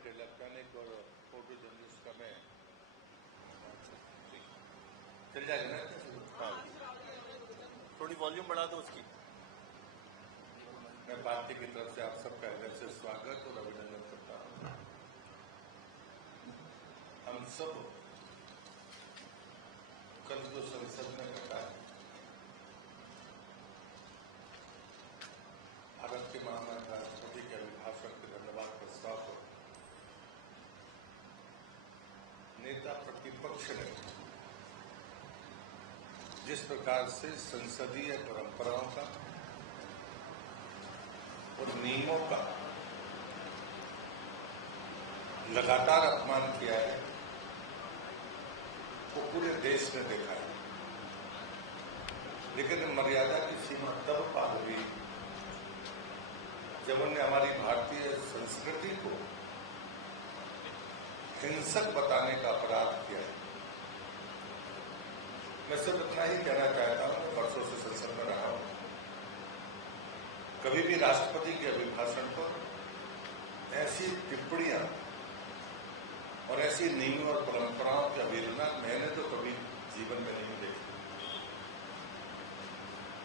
Print, electronic और photo journalist का मैं चल जाएगा ना। हाँ, थोड़ी वॉल्यूम बढ़ा दो उसकी। मैं पार्टी की तरफ से आप सबका हृदय से स्वागत और अभिनंदन करता हूँ। हम सब कल जो संसद में घटा है, भारत के महामहिम राष्ट्रपति के अभिभाषण के धन्यवाद प्रस्ताव पर नेता प्रतिपक्ष ने जिस प्रकार से संसदीय परंपराओं का और नियमों का लगातार अपमान किया है, वो पूरे देश ने देखा है। लेकिन मर्यादा की सीमा तब पार हुई जब उन्होंने हमारी भारतीय संस्कृति को हिंसक बताने का अपराध किया है। मैं सिर्फ इतना ही कहना चाहता हूं, परसों से संसद में रहा हूं, कभी भी राष्ट्रपति के अभिभाषण पर ऐसी टिप्पणियां और ऐसी नियमों और परंपराओं की अवहेलना मैंने तो कभी जीवन में नहीं देखी।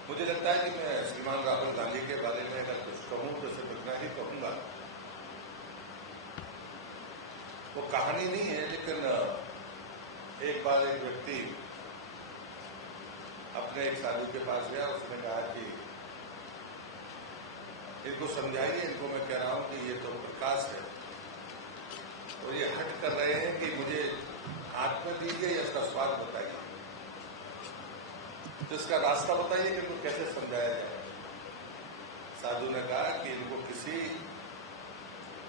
मुझे लगता है कि मैं श्रीमान राहुल गांधी के बारे में अगर कुछ कहूं तो सिर्फ इतना ही कहूंगा, वो कहानी नहीं है, लेकिन एक बार एक व्यक्ति अपने एक साधु के पास गया। उसने कहा कि इनको समझाइए, इनको मैं कह रहा हूं कि ये तो प्रकाश है और ये हट कर रहे हैं कि मुझे हाथ में दीजिए या इसका स्वाद बताइए, तो इसका रास्ता बताइए कि इनको कैसे समझाया जाए। साधु ने कहा कि इनको किसी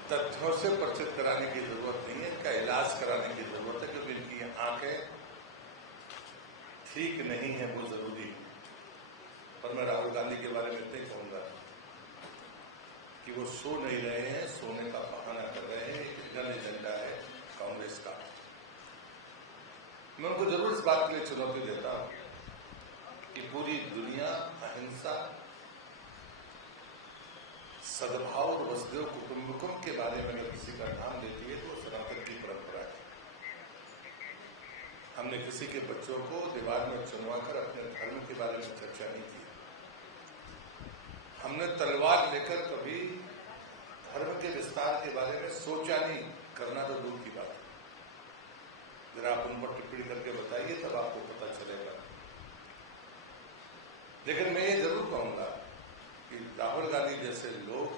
तथ्यों से परिचित कराने की जरूरत नहीं है, इनका इलाज कराने की जरूरत है, क्योंकि इनकी आंखें ठीक नहीं है, वो जरूरी है। पर मैं राहुल गांधी के बारे में इतना ही कहूंगा कि वो सो नहीं रहे हैं, सोने का बहाना कर रहे हैं। एक हिडन एजेंडा है कांग्रेस का। मैं उनको जरूर इस बात के लिए चुनौती देता हूं कि पूरी दुनिया अहिंसा, सद्भाव और वसुधैव कुटुंबकम के बारे में अगर किसी का नाम लेती है तो सनातन की परंपरा है। हमने किसी के बच्चों को दीवार में चुनवाकर अपने धर्म के बारे में चर्चा नहीं की। हमने तलवार लेकर कभी धर्म के विस्तार के बारे में सोचा नहीं, करना तो दूर की बात है। जरा आप उन पर टिप्पणी करके बताइए, तब आपको पता चलेगा। लेकिन मैं ये जरूर कहूंगा कि राहुल गांधी जैसे लोग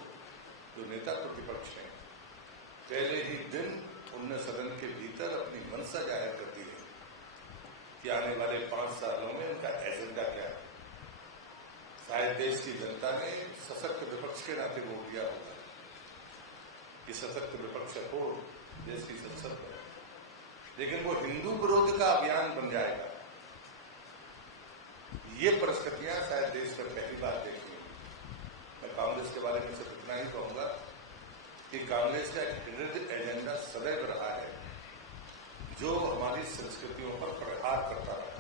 जो नेता प्रतिपक्ष हैं, पहले ही दिन उन्होंने सदन के भीतर अपनी मंशा जाहिर कर दी है कि आने वाले 5 सालों में उनका एजेंडा क्या है। शायद देश की जनता ने सशक्त विपक्ष के नाते वोट दिया होगा कि सशक्त विपक्ष हो देश की संसद में, लेकिन वो हिंदू विरोध का अभियान बन जाएगा। ये परिस्थितियां शायद देश में पहली बार देखी। मैं कांग्रेस के बारे में सिर्फ इतना ही कहूंगा कि कांग्रेस का एक हिडन एजेंडा सदैव रहा है जो हमारी संस्कृतियों पर प्रहार करता रहा,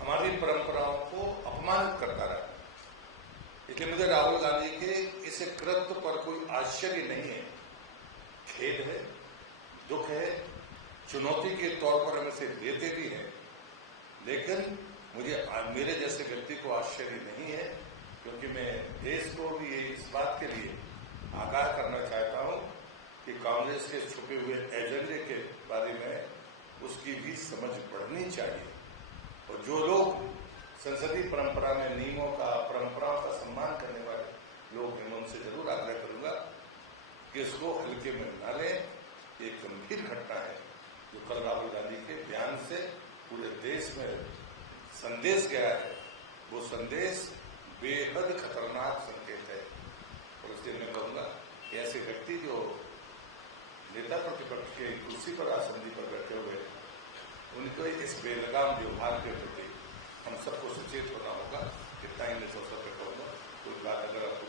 हमारी परंपराओं को अपमानित करता रहा। इसलिए मुझे राहुल गांधी के इस कृत्य पर कोई आश्चर्य नहीं है, खेद है, दुख है, चुनौती के तौर पर हम इसे देते भी हैं। लेकिन मुझे मेरे जैसे व्यक्ति को आश्चर्य नहीं है, क्योंकि मैं देश को भी इस बात के लिए आगाह करना चाहता हूं कि कांग्रेस के छुपे हुए एजेंडे के बारे में उसकी भी समझ बढ़नी चाहिए। और जो लोग संसदीय परंपरा में नियमों का, परंपराओं का सम्मान करने वाले लोग हैं, मैं उनसे जरूर आग्रह करूंगा कि इसको हल्के में न लें। एक गंभीर घटना है जो कल राहुल गांधी के बयान से पूरे देश में संदेश गया है। वो संदेश बेहद खतरनाक संकेत है। और इसलिए मैं कहूंगा कि ऐसे व्यक्ति जो नेता प्रतिपक्ष के कुर्सी पर, आसंदी पर बैठे हुए, उनको इस बेलगाम व्यवहार के प्रति हम सबको सचेत होना होगा। इतना ही मैं अवसर पर कहूंगा। कोई बात अगर आपको